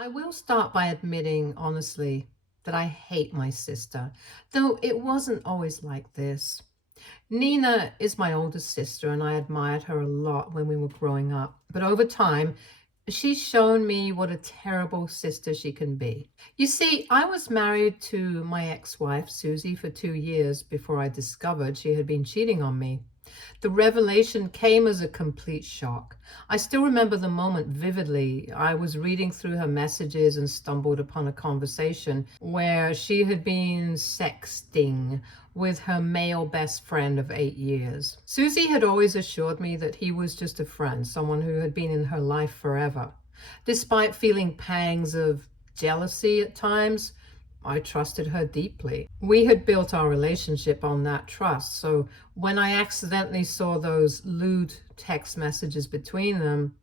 I will start by admitting, honestly, that I hate my sister, though it wasn't always like this. Nina is my older sister, and I admired her a lot when we were growing up. But over time, she's shown me what a terrible sister she can be. You see, I was married to my ex wife, Susie, for 2 years before I discovered she had been cheating on me. The revelation came as a complete shock. I still remember the moment vividly. I was reading through her messages and stumbled upon a conversation where she had been sexting with her male best friend of 8 years. Susie had always assured me that he was just a friend, someone who had been in her life forever. Despite feeling pangs of jealousy at times, I trusted her deeply. We had built our relationship on that trust, so when I accidentally saw those lewd text messages between them,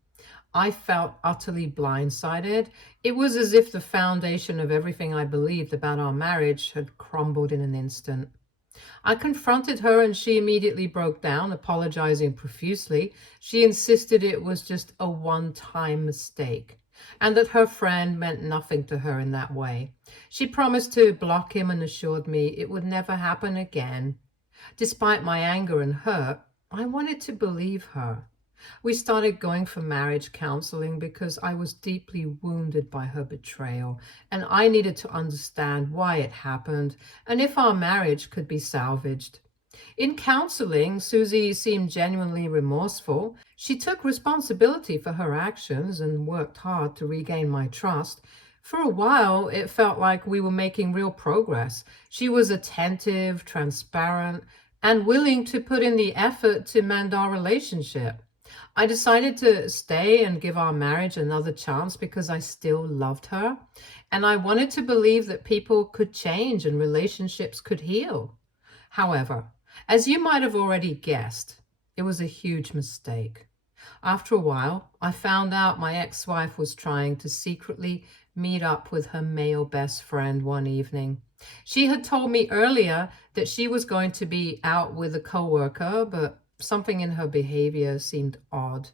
I felt utterly blindsided. It was as if the foundation of everything I believed about our marriage had crumbled in an instant. I confronted her and she immediately broke down, apologizing profusely. She insisted it was just a one-time mistake and that her friend meant nothing to her in that way. She promised to block him and assured me it would never happen again. Despite my anger and hurt, I wanted to believe her. We started going for marriage counseling because I was deeply wounded by her betrayal, and I needed to understand why it happened and if our marriage could be salvaged. In counseling, Susie seemed genuinely remorseful. She took responsibility for her actions and worked hard to regain my trust. For a while, it felt like we were making real progress. She was attentive, transparent, and willing to put in the effort to mend our relationship. I decided to stay and give our marriage another chance because I still loved her. And I wanted to believe that people could change and relationships could heal. However, as you might have already guessed, it was a huge mistake. After a while, I found out my ex wife was trying to secretly meet up with her male best friend one evening. She had told me earlier that she was going to be out with a coworker, but something in her behavior seemed odd.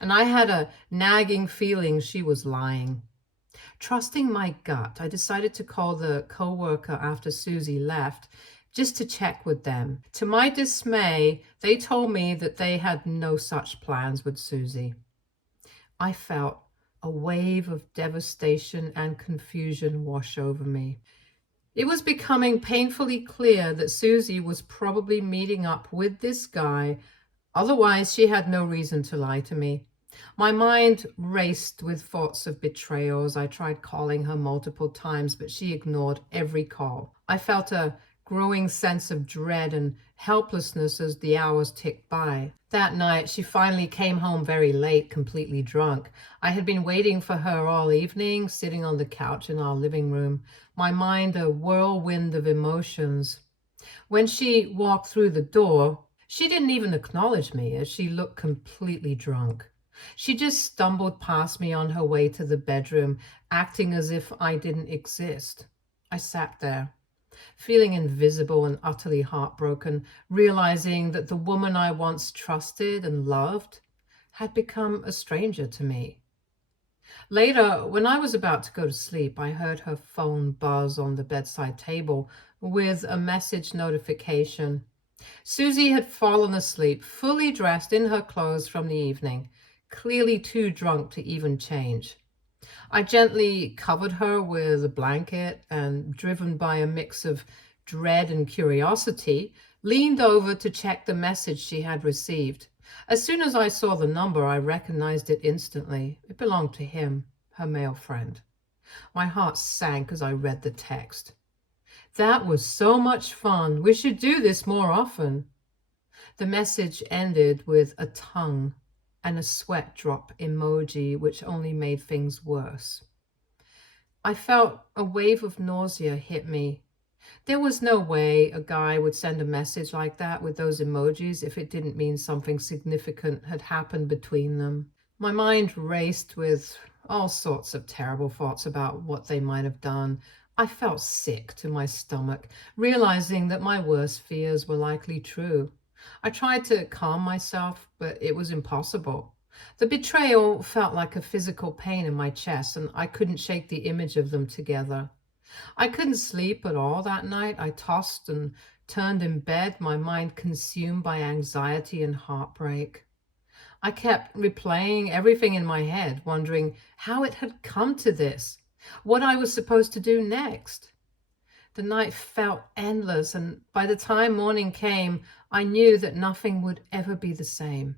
And I had a nagging feeling she was lying. Trusting my gut, I decided to call the coworker after Susie left just to check with them. To my dismay, they told me that they had no such plans with Susie. I felt a wave of devastation and confusion wash over me. It was becoming painfully clear that Susie was probably meeting up with this guy. Otherwise, she had no reason to lie to me. My mind raced with thoughts of betrayals. I tried calling her multiple times, but she ignored every call. I felt a growing sense of dread and helplessness as the hours ticked by. That night, she finally came home very late, completely drunk. I had been waiting for her all evening, sitting on the couch in our living room, my mind a whirlwind of emotions. When she walked through the door, she didn't even acknowledge me as she looked completely drunk. She just stumbled past me on her way to the bedroom, acting as if I didn't exist. I sat there, feeling invisible and utterly heartbroken, realizing that the woman I once trusted and loved had become a stranger to me. Later, when I was about to go to sleep, I heard her phone buzz on the bedside table with a message notification. Susie had fallen asleep, fully dressed in her clothes from the evening, clearly too drunk to even change. I gently covered her with a blanket and, driven by a mix of dread and curiosity, leaned over to check the message she had received. As soon as I saw the number, I recognized it instantly. It belonged to him, her male friend. My heart sank as I read the text. "That was so much fun. We should do this more often." The message ended with a tongue and a sweat drop emoji, which only made things worse. I felt a wave of nausea hit me. There was no way a guy would send a message like that with those emojis if it didn't mean something significant had happened between them. My mind raced with all sorts of terrible thoughts about what they might have done. I felt sick to my stomach, realizing that my worst fears were likely true. I tried to calm myself, but it was impossible. The betrayal felt like a physical pain in my chest, and I couldn't shake the image of them together. I couldn't sleep at all that night. I tossed and turned in bed, my mind consumed by anxiety and heartbreak. I kept replaying everything in my head, wondering how it had come to this, what I was supposed to do next. The night felt endless, and by the time morning came, I knew that nothing would ever be the same.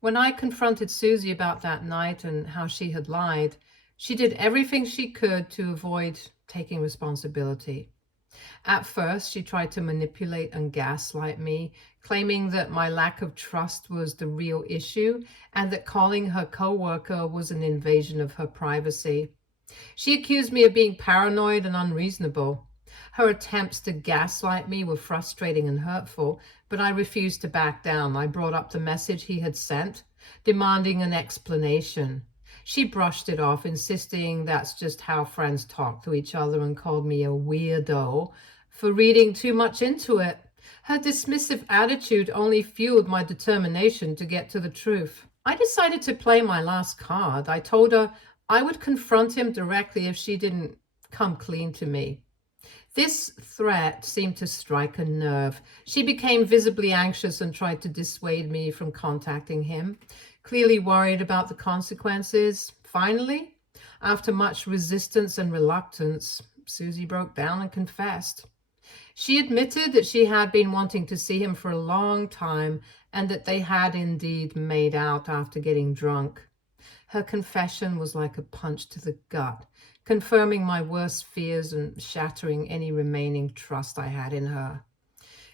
When I confronted Susie about that night and how she had lied, she did everything she could to avoid taking responsibility. At first, she tried to manipulate and gaslight me, claiming that my lack of trust was the real issue and that calling her coworker was an invasion of her privacy. She accused me of being paranoid and unreasonable. Her attempts to gaslight me were frustrating and hurtful, but I refused to back down. I brought up the message he had sent, demanding an explanation. She brushed it off, insisting that's just how friends talk to each other, and called me a weirdo for reading too much into it. Her dismissive attitude only fueled my determination to get to the truth. I decided to play my last card. I told her I would confront him directly if she didn't come clean to me. This threat seemed to strike a nerve. She became visibly anxious and tried to dissuade me from contacting him, clearly worried about the consequences. Finally, after much resistance and reluctance, Susie broke down and confessed. She admitted that she had been wanting to see him for a long time and that they had indeed made out after getting drunk. Her confession was like a punch to the gut, confirming my worst fears and shattering any remaining trust I had in her.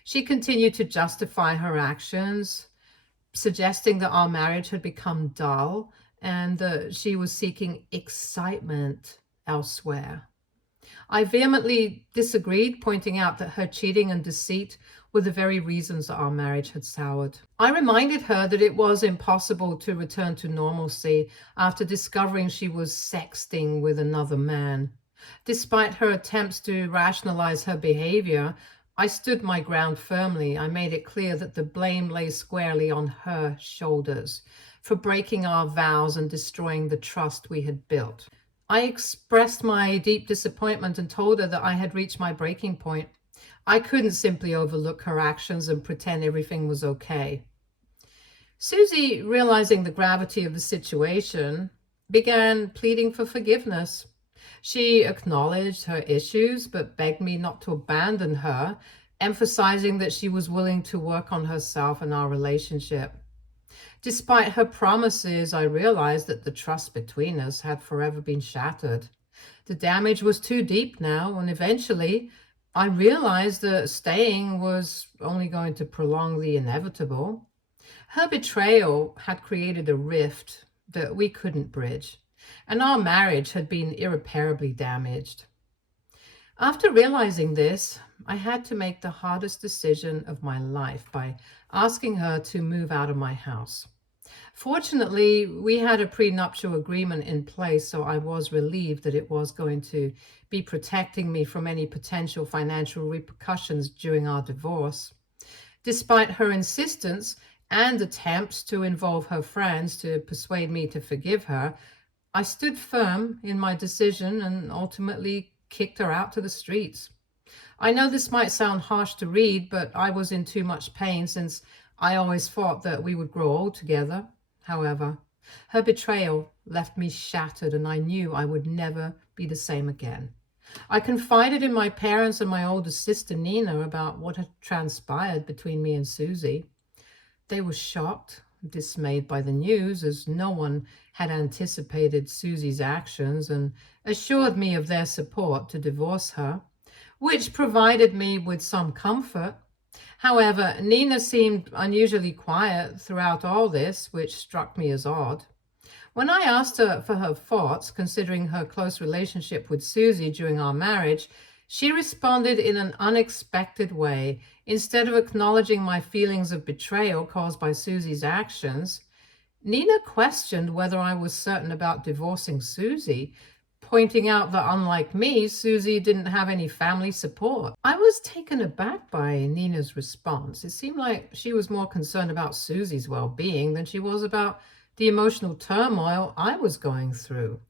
She continued to justify her actions, suggesting that our marriage had become dull and that she was seeking excitement elsewhere. I vehemently disagreed, pointing out that her cheating and deceit were the very reasons that our marriage had soured. I reminded her that it was impossible to return to normalcy after discovering she was sexting with another man. Despite her attempts to rationalize her behavior, I stood my ground firmly. I made it clear that the blame lay squarely on her shoulders for breaking our vows and destroying the trust we had built. I expressed my deep disappointment and told her that I had reached my breaking point. I couldn't simply overlook her actions and pretend everything was okay. Susie, realizing the gravity of the situation, began pleading for forgiveness. She acknowledged her issues, but begged me not to abandon her, emphasizing that she was willing to work on herself and our relationship. Despite her promises, I realized that the trust between us had forever been shattered. The damage was too deep now, and eventually I realized that staying was only going to prolong the inevitable. Her betrayal had created a rift that we couldn't bridge, and our marriage had been irreparably damaged. After realizing this, I had to make the hardest decision of my life by asking her to move out of my house. Fortunately, we had a prenuptial agreement in place, so I was relieved that it was going to be protecting me from any potential financial repercussions during our divorce. Despite her insistence and attempts to involve her friends to persuade me to forgive her, I stood firm in my decision and ultimately kicked her out to the streets. I know this might sound harsh to read, but I was in too much pain since I always thought that we would grow old together. However, her betrayal left me shattered, and I knew I would never be the same again. I confided in my parents and my older sister, Nina, about what had transpired between me and Susie. They were shocked, dismayed by the news, as no one had anticipated Susie's actions, and assured me of their support to divorce her, which provided me with some comfort. However, Nina seemed unusually quiet throughout all this, which struck me as odd. When I asked her for her thoughts, considering her close relationship with Susie during our marriage, she responded in an unexpected way. Instead of acknowledging my feelings of betrayal caused by Susie's actions, Nina questioned whether I was certain about divorcing Susie. pointing out that unlike me, Susie didn't have any family support. I was taken aback by Nina's response. It seemed like she was more concerned about Susie's well-being than she was about the emotional turmoil I was going through.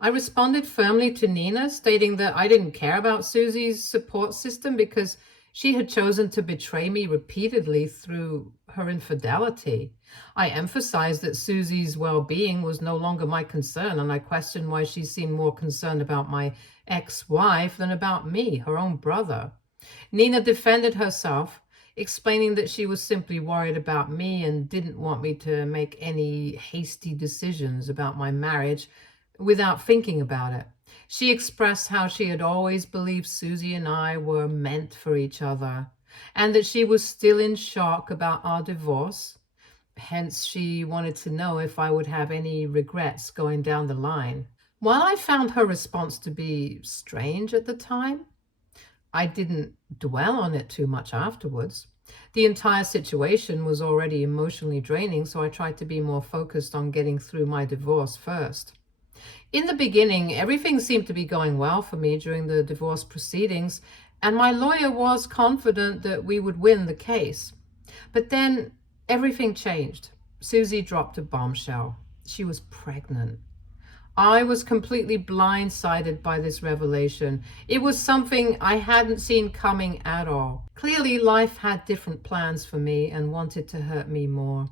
I responded firmly to Nina, stating that I didn't care about Susie's support system because she had chosen to betray me repeatedly through her infidelity. I emphasized that Susie's well-being was no longer my concern, and I questioned why she seemed more concerned about my ex-wife than about me, her own brother. Nina defended herself, explaining that she was simply worried about me and didn't want me to make any hasty decisions about my marriage without thinking about it. She expressed how she had always believed Susie and I were meant for each other, and that she was still in shock about our divorce. Hence, she wanted to know if I would have any regrets going down the line. While I found her response to be strange at the time, I didn't dwell on it too much afterwards. The entire situation was already emotionally draining, so I tried to be more focused on getting through my divorce first. In the beginning, everything seemed to be going well for me during the divorce proceedings, and my lawyer was confident that we would win the case. But then everything changed. Susie dropped a bombshell. She was pregnant. I was completely blindsided by this revelation. It was something I hadn't seen coming at all. Clearly, life had different plans for me and wanted to hurt me more.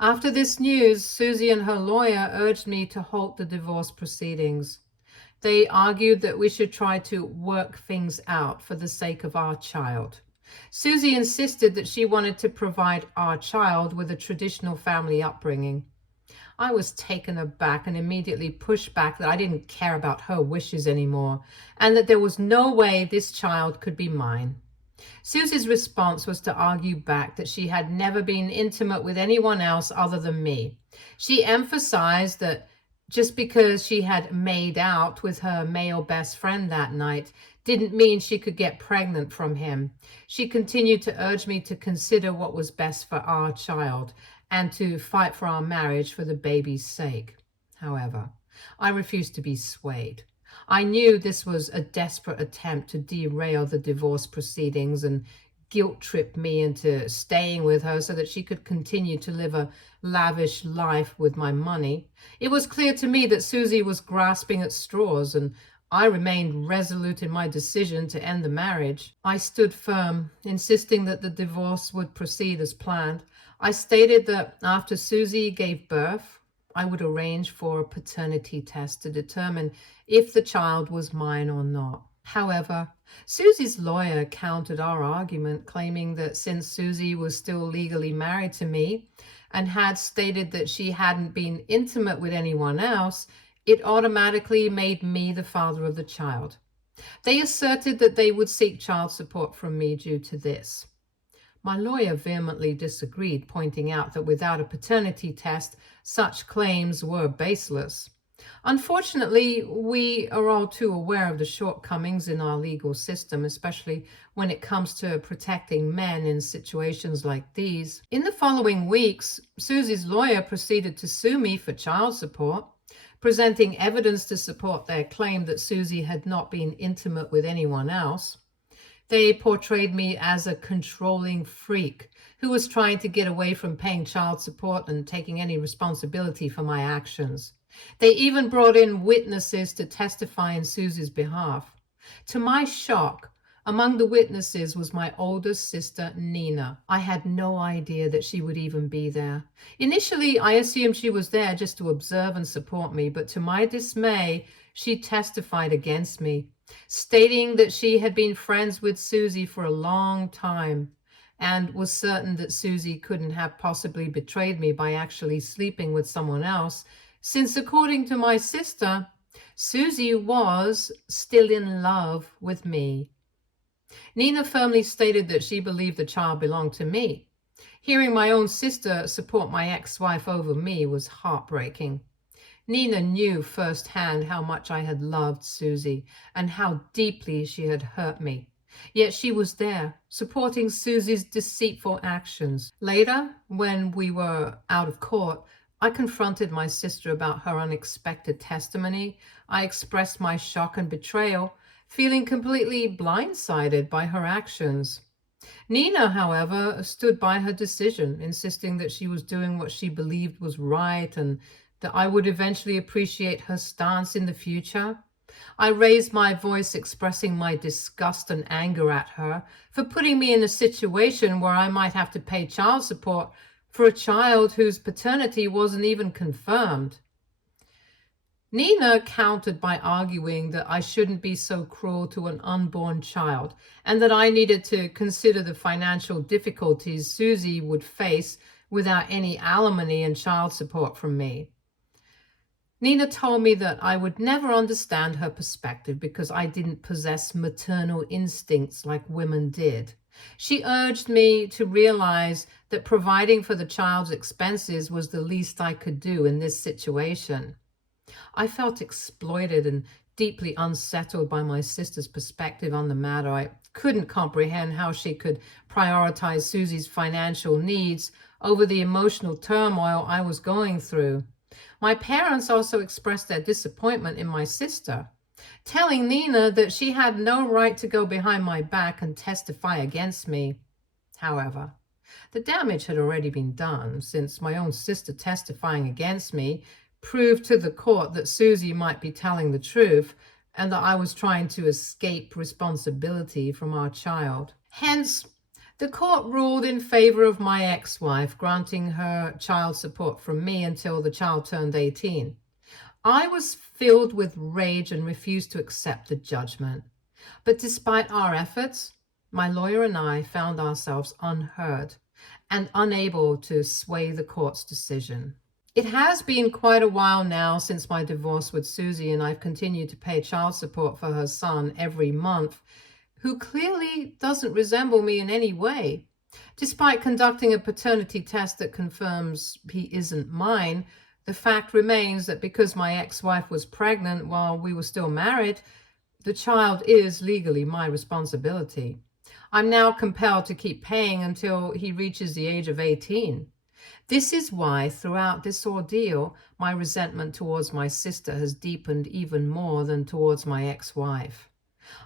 After this news, Susie and her lawyer urged me to halt the divorce proceedings. They argued that we should try to work things out for the sake of our child. Susie insisted that she wanted to provide our child with a traditional family upbringing. I was taken aback and immediately pushed back that I didn't care about her wishes anymore, and that there was no way this child could be mine. Susie's response was to argue back that she had never been intimate with anyone else other than me. She emphasized that just because she had made out with her male best friend that night didn't mean she could get pregnant from him. She continued to urge me to consider what was best for our child and to fight for our marriage for the baby's sake. However, I refused to be swayed. I knew this was a desperate attempt to derail the divorce proceedings and guilt-trip me into staying with her so that she could continue to live a lavish life with my money. It was clear to me that Susie was grasping at straws, and I remained resolute in my decision to end the marriage. I stood firm, insisting that the divorce would proceed as planned. I stated that after Susie gave birth, I would arrange for a paternity test to determine if the child was mine or not. However, Susie's lawyer countered our argument, claiming that since Susie was still legally married to me and had stated that she hadn't been intimate with anyone else, it automatically made me the father of the child. They asserted that they would seek child support from me due to this. My lawyer vehemently disagreed, pointing out that without a paternity test, such claims were baseless. Unfortunately, we are all too aware of the shortcomings in our legal system, especially when it comes to protecting men in situations like these. In the following weeks, Susie's lawyer proceeded to sue me for child support, presenting evidence to support their claim that Susie had not been intimate with anyone else. They portrayed me as a controlling freak who was trying to get away from paying child support and taking any responsibility for my actions. They even brought in witnesses to testify in Susie's behalf. To my shock, among the witnesses was my oldest sister, Nina. I had no idea that she would even be there. Initially, I assumed she was there just to observe and support me, but to my dismay, she testified against me, stating that she had been friends with Susie for a long time and was certain that Susie couldn't have possibly betrayed me by actually sleeping with someone else, since according to my sister, Susie was still in love with me. Nina firmly stated that she believed the child belonged to me. Hearing my own sister support my ex-wife over me was heartbreaking. Nina knew firsthand how much I had loved Susie and how deeply she had hurt me. Yet she was there, supporting Susie's deceitful actions. Later, when we were out of court, I confronted my sister about her unexpected testimony. I expressed my shock and betrayal, feeling completely blindsided by her actions. Nina, however, stood by her decision, insisting that she was doing what she believed was right and that I would eventually appreciate her stance in the future. I raised my voice, expressing my disgust and anger at her for putting me in a situation where I might have to pay child support for a child whose paternity wasn't even confirmed. Nina countered by arguing that I shouldn't be so cruel to an unborn child and that I needed to consider the financial difficulties Susie would face without any alimony and child support from me. Nina told me that I would never understand her perspective because I didn't possess maternal instincts like women did. She urged me to realize that providing for the child's expenses was the least I could do in this situation. I felt exploited and deeply unsettled by my sister's perspective on the matter. I couldn't comprehend how she could prioritize Susie's financial needs over the emotional turmoil I was going through. My parents also expressed their disappointment in my sister, telling Nina that she had no right to go behind my back and testify against me. However, the damage had already been done, since my own sister testifying against me proved to the court that Susie might be telling the truth and that I was trying to escape responsibility from our child. Hence, the court ruled in favor of my ex-wife, granting her child support from me until the child turned 18. I was filled with rage and refused to accept the judgment. But despite our efforts, my lawyer and I found ourselves unheard and unable to sway the court's decision. It has been quite a while now since my divorce with Susie, and I've continued to pay child support for her son every month, who clearly doesn't resemble me in any way. Despite conducting a paternity test that confirms he isn't mine, the fact remains that because my ex-wife was pregnant while we were still married, the child is legally my responsibility. I'm now compelled to keep paying until he reaches the age of 18. This is why, throughout this ordeal, my resentment towards my sister has deepened even more than towards my ex-wife.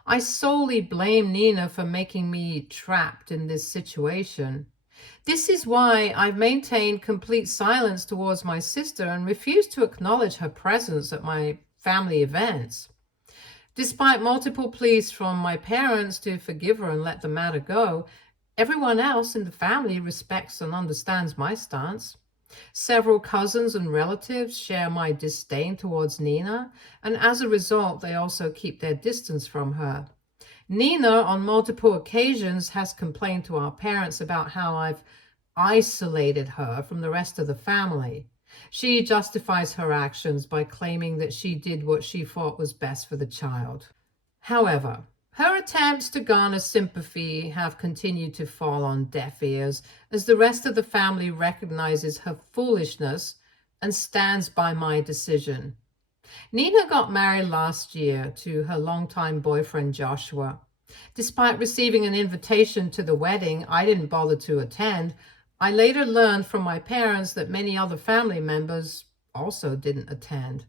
I solely blame Nina for making me trapped in this situation. This is why I've maintained complete silence towards my sister and refused to acknowledge her presence at my family events. Despite multiple pleas from my parents to forgive her and let the matter go, everyone else in the family respects and understands my stance. Several cousins and relatives share my disdain towards Nina, and as a result, they also keep their distance from her. Nina, on multiple occasions, has complained to our parents about how I've isolated her from the rest of the family. She justifies her actions by claiming that she did what she thought was best for the child. However, her attempts to garner sympathy have continued to fall on deaf ears as the rest of the family recognizes her foolishness and stands by my decision. Nina got married last year to her longtime boyfriend Joshua. Despite receiving an invitation to the wedding, I didn't bother to attend. I later learned from my parents that many other family members also didn't attend,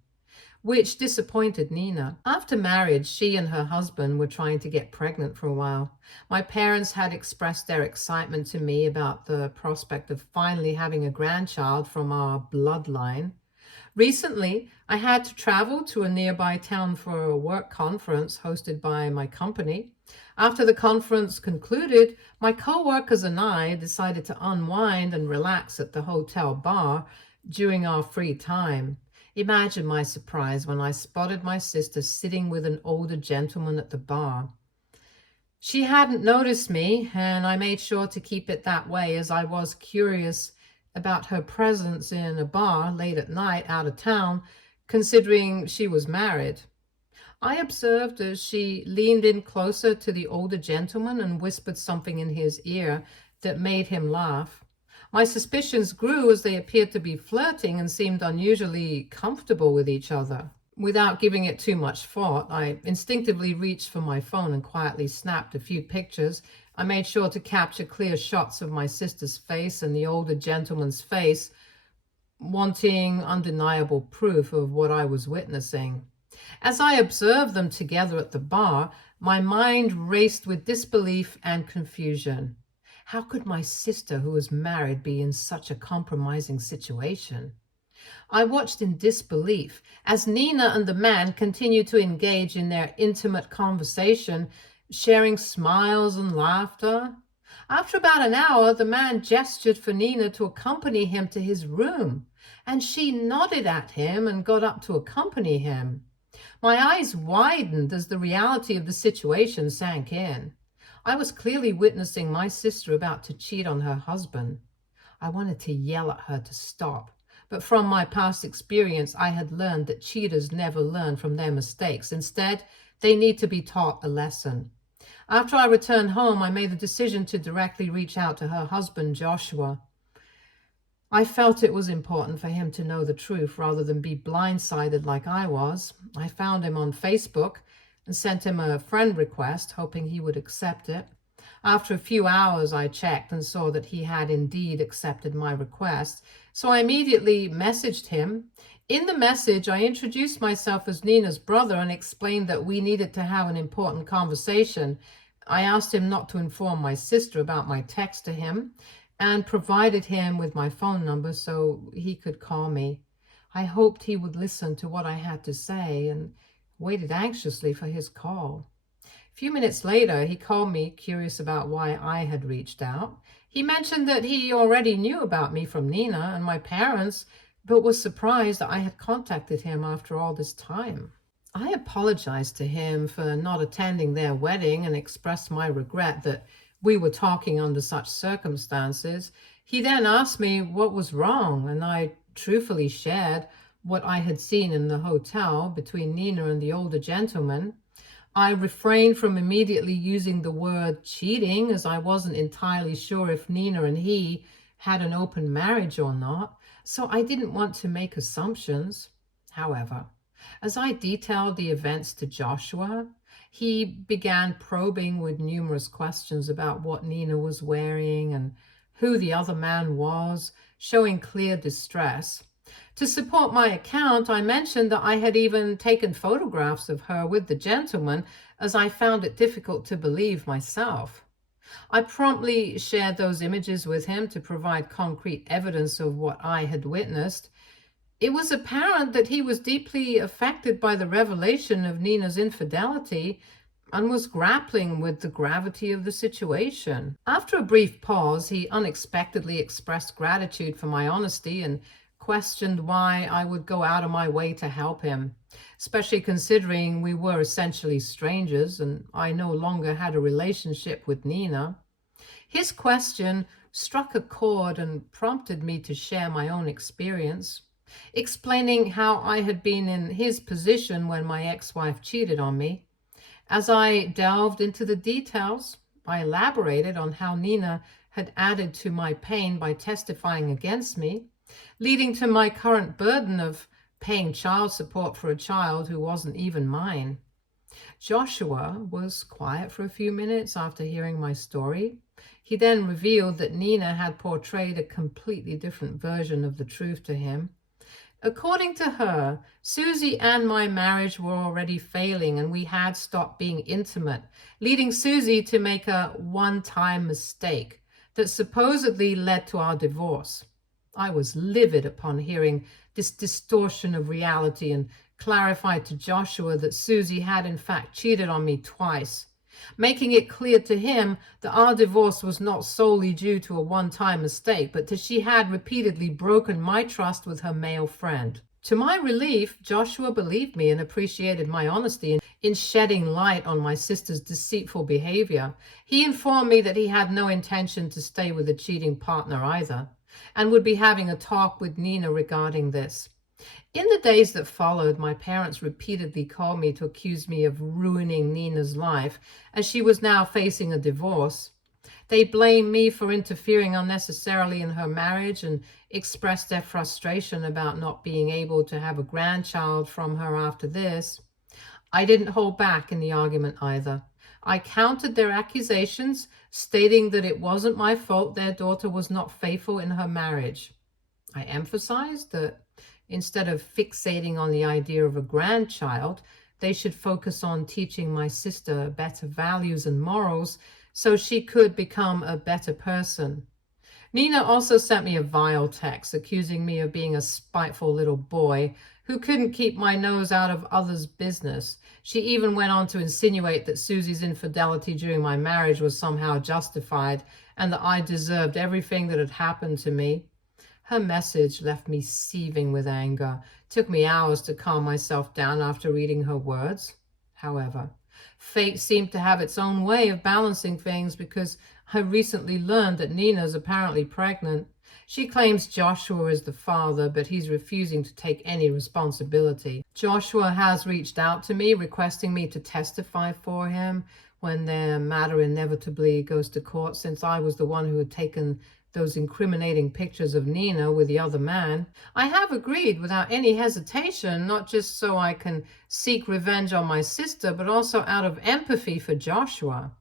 which disappointed Nina. After marriage, she and her husband were trying to get pregnant for a while. My parents had expressed their excitement to me about the prospect of finally having a grandchild from our bloodline. Recently, I had to travel to a nearby town for a work conference hosted by my company. After the conference concluded, my co-workers and I decided to unwind and relax at the hotel bar during our free time. Imagine my surprise when I spotted my sister sitting with an older gentleman at the bar. She hadn't noticed me, and I made sure to keep it that way as I was curious about her presence in a bar late at night out of town, considering she was married. I observed as she leaned in closer to the older gentleman and whispered something in his ear that made him laugh. My suspicions grew as they appeared to be flirting and seemed unusually comfortable with each other. Without giving it too much thought, I instinctively reached for my phone and quietly snapped a few pictures. I made sure to capture clear shots of my sister's face and the older gentleman's face, wanting undeniable proof of what I was witnessing. As I observed them together at the bar, my mind raced with disbelief and confusion. How could my sister, who was married, be in such a compromising situation? I watched in disbelief as Nina and the man continued to engage in their intimate conversation, sharing smiles and laughter. After about an hour, the man gestured for Nina to accompany him to his room, and she nodded at him and got up to accompany him. My eyes widened as the reality of the situation sank in. I was clearly witnessing my sister about to cheat on her husband. I wanted to yell at her to stop, but from my past experience, I had learned that cheaters never learn from their mistakes. Instead, they need to be taught a lesson. After I returned home, I made the decision to directly reach out to her husband, Joshua. I felt it was important for him to know the truth rather than be blindsided like I was. I found him on Facebook and sent him a friend request, hoping he would accept it. After a few hours, I checked and saw that he had indeed accepted my request, so I immediately messaged him. In the message, I introduced myself as Nina's brother and explained that we needed to have an important conversation. I asked him not to inform my sister about my text to him and provided him with my phone number so he could call me. I hoped he would listen to what I had to say and waited anxiously for his call. A few minutes later, he called me, curious about why I had reached out. He mentioned that he already knew about me from Nina and my parents, but was surprised that I had contacted him after all this time. I apologized to him for not attending their wedding and expressed my regret that we were talking under such circumstances. He then asked me what was wrong, and I truthfully shared what I had seen in the hotel between Nina and the older gentleman. I refrained from immediately using the word cheating, as I wasn't entirely sure if Nina and he had an open marriage or not, so I didn't want to make assumptions. However, as I detailed the events to Joshua, he began probing with numerous questions about what Nina was wearing and who the other man was, showing clear distress. To support my account, I mentioned that I had even taken photographs of her with the gentleman, as I found it difficult to believe myself. I promptly shared those images with him to provide concrete evidence of what I had witnessed. It was apparent that he was deeply affected by the revelation of Nina's infidelity and was grappling with the gravity of the situation. After a brief pause, he unexpectedly expressed gratitude for my honesty and questioned why I would go out of my way to help him, especially considering we were essentially strangers and I no longer had a relationship with Nina. His question struck a chord and prompted me to share my own experience, explaining how I had been in his position when my ex-wife cheated on me. As I delved into the details, I elaborated on how Nina had added to my pain by testifying against me, leading to my current burden of paying child support for a child who wasn't even mine. Joshua was quiet for a few minutes after hearing my story. He then revealed that Nina had portrayed a completely different version of the truth to him. According to her, Susie and my marriage were already failing and we had stopped being intimate, leading Susie to make a one-time mistake that supposedly led to our divorce. I was livid upon hearing this distortion of reality and clarified to Joshua that Susie had in fact cheated on me twice, making it clear to him that our divorce was not solely due to a one-time mistake, but that she had repeatedly broken my trust with her male friend. To my relief, Joshua believed me and appreciated my honesty in shedding light on my sister's deceitful behavior. He informed me that he had no intention to stay with a cheating partner either, and would be having a talk with Nina regarding this. In the days that followed, my parents repeatedly called me to accuse me of ruining Nina's life, as she was now facing a divorce. They blamed me for interfering unnecessarily in her marriage and expressed their frustration about not being able to have a grandchild from her after this. I didn't hold back in the argument either. I countered their accusations, stating that it wasn't my fault their daughter was not faithful in her marriage. I emphasized that instead of fixating on the idea of a grandchild, they should focus on teaching my sister better values and morals so she could become a better person. Nina also sent me a vile text accusing me of being a spiteful little boy who couldn't keep my nose out of others' business. She even went on to insinuate that Susie's infidelity during my marriage was somehow justified and that I deserved everything that had happened to me. Her message left me seething with anger. It took me hours to calm myself down after reading her words. However, fate seemed to have its own way of balancing things because I recently learned that Nina's apparently pregnant. She claims Joshua is the father, but he's refusing to take any responsibility. Joshua has reached out to me, requesting me to testify for him when their matter inevitably goes to court, since I was the one who had taken those incriminating pictures of Nina with the other man. I have agreed without any hesitation, not just so I can seek revenge on my sister, but also out of empathy for Joshua.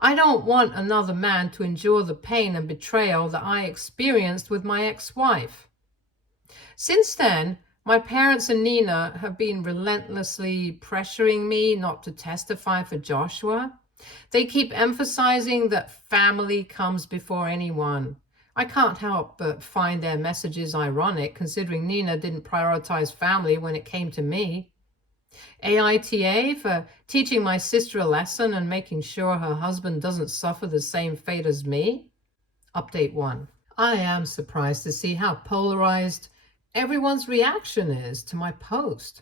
I don't want another man to endure the pain and betrayal that I experienced with my ex-wife. Since then, my parents and Nina have been relentlessly pressuring me not to testify for Joshua. They keep emphasizing that family comes before anyone. I can't help but find their messages ironic, considering Nina didn't prioritize family when it came to me. AITA for teaching my sister a lesson and making sure her husband doesn't suffer the same fate as me. Update 1. I am surprised to see how polarized everyone's reaction is to my post.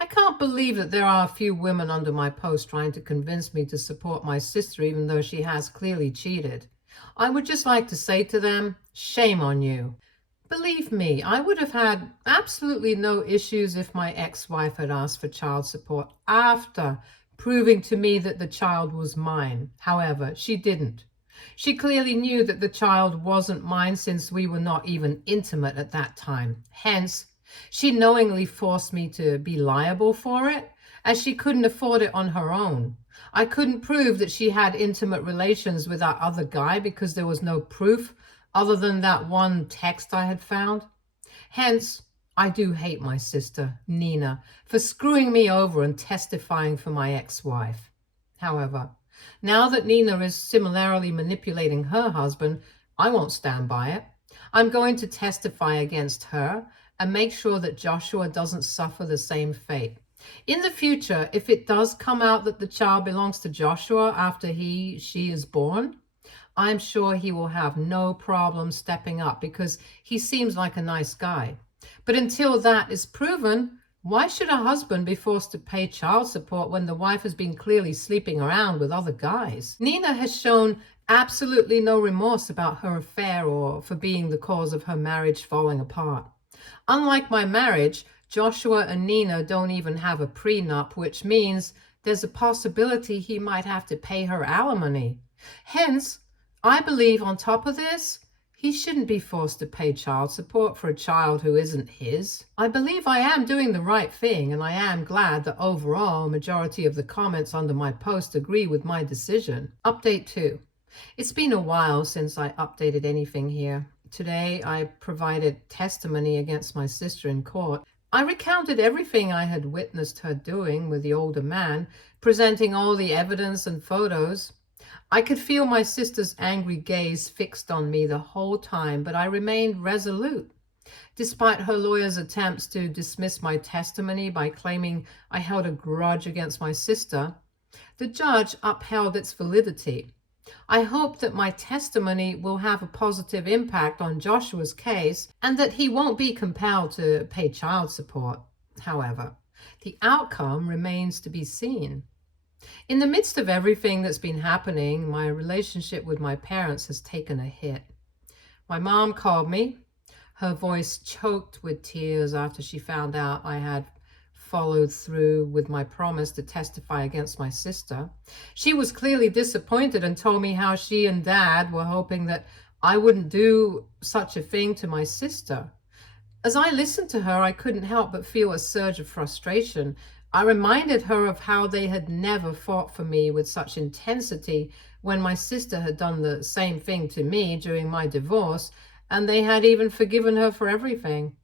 I can't believe that there are a few women under my post trying to convince me to support my sister even though she has clearly cheated. I would just like to say to them, shame on you. Believe me, I would have had absolutely no issues if my ex-wife had asked for child support after proving to me that the child was mine. However, she didn't. She clearly knew that the child wasn't mine since we were not even intimate at that time. Hence, she knowingly forced me to be liable for it, as she couldn't afford it on her own. I couldn't prove that she had intimate relations with that other guy because there was no proof other than that one text I had found. Hence, I do hate my sister, Nina, for screwing me over and testifying for my ex-wife. However, now that Nina is similarly manipulating her husband, I won't stand by it. I'm going to testify against her and make sure that Joshua doesn't suffer the same fate. In the future, if it does come out that the child belongs to Joshua after she is born, I'm sure he will have no problem stepping up because he seems like a nice guy. But until that is proven, why should a husband be forced to pay child support when the wife has been clearly sleeping around with other guys? Nina has shown absolutely no remorse about her affair or for being the cause of her marriage falling apart. Unlike my marriage, Joshua and Nina don't even have a prenup, which means there's a possibility he might have to pay her alimony. Hence, I believe on top of this, he shouldn't be forced to pay child support for a child who isn't his. I believe I am doing the right thing, and I am glad that overall a majority of the comments under my post agree with my decision. Update 2. It's been a while since I updated anything here. Today, I provided testimony against my sister in court. I recounted everything I had witnessed her doing with the older man, presenting all the evidence and photos. I could feel my sister's angry gaze fixed on me the whole time, but I remained resolute. Despite her lawyer's attempts to dismiss my testimony by claiming I held a grudge against my sister, the judge upheld its validity. I hope that my testimony will have a positive impact on Joshua's case and that he won't be compelled to pay child support. However, the outcome remains to be seen. In the midst of everything that's been happening, my relationship with my parents has taken a hit. My mom called me, her voice choked with tears after she found out I had followed through with my promise to testify against my sister. She was clearly disappointed and told me how she and Dad were hoping that I wouldn't do such a thing to my sister. As I listened to her, I couldn't help but feel a surge of frustration. I reminded her of how they had never fought for me with such intensity when my sister had done the same thing to me during my divorce, and they had even forgiven her for everything.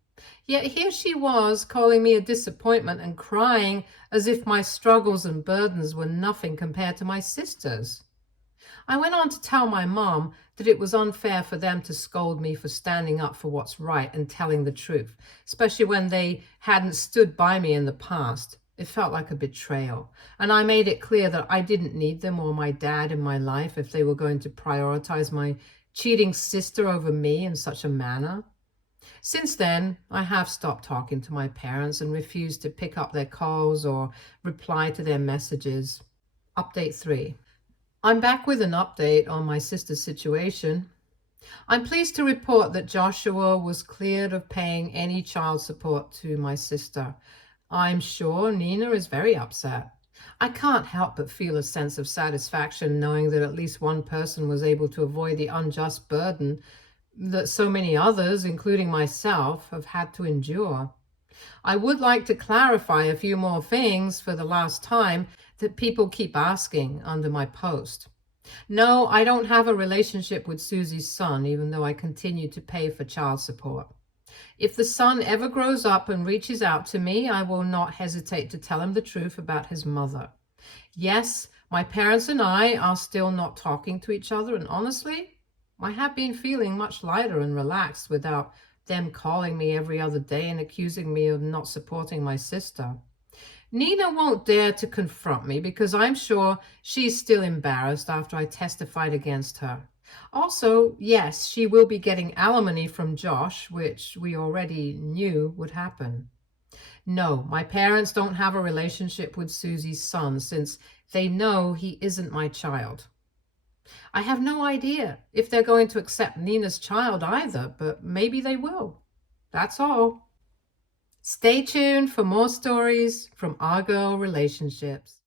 Yet here she was, calling me a disappointment and crying as if my struggles and burdens were nothing compared to my sister's. I went on to tell my mom that it was unfair for them to scold me for standing up for what's right and telling the truth, especially when they hadn't stood by me in the past. It felt like a betrayal. And I made it clear that I didn't need them or my dad in my life if they were going to prioritize my cheating sister over me in such a manner. Since then, I have stopped talking to my parents and refused to pick up their calls or reply to their messages. Update 3. I'm back with an update on my sister's situation. I'm pleased to report that Joshua was cleared of paying any child support to my sister. I'm sure Nina is very upset. I can't help but feel a sense of satisfaction knowing that at least one person was able to avoid the unjust burden that so many others, including myself, have had to endure. I would like to clarify a few more things for the last time that people keep asking under my post. No, I don't have a relationship with Susie's son, even though I continue to pay for child support. If the son ever grows up and reaches out to me, I will not hesitate to tell him the truth about his mother. Yes, my parents and I are still not talking to each other, and honestly, I have been feeling much lighter and relaxed without them calling me every other day and accusing me of not supporting my sister. Nina won't dare to confront me because I'm sure she's still embarrassed after I testified against her. Also, yes, she will be getting alimony from Josh, which we already knew would happen. No, my parents don't have a relationship with Susie's son since they know he isn't my child. I have no idea if they're going to accept Nina's child either, but maybe they will. That's all. Stay tuned for more stories from our girl relationships.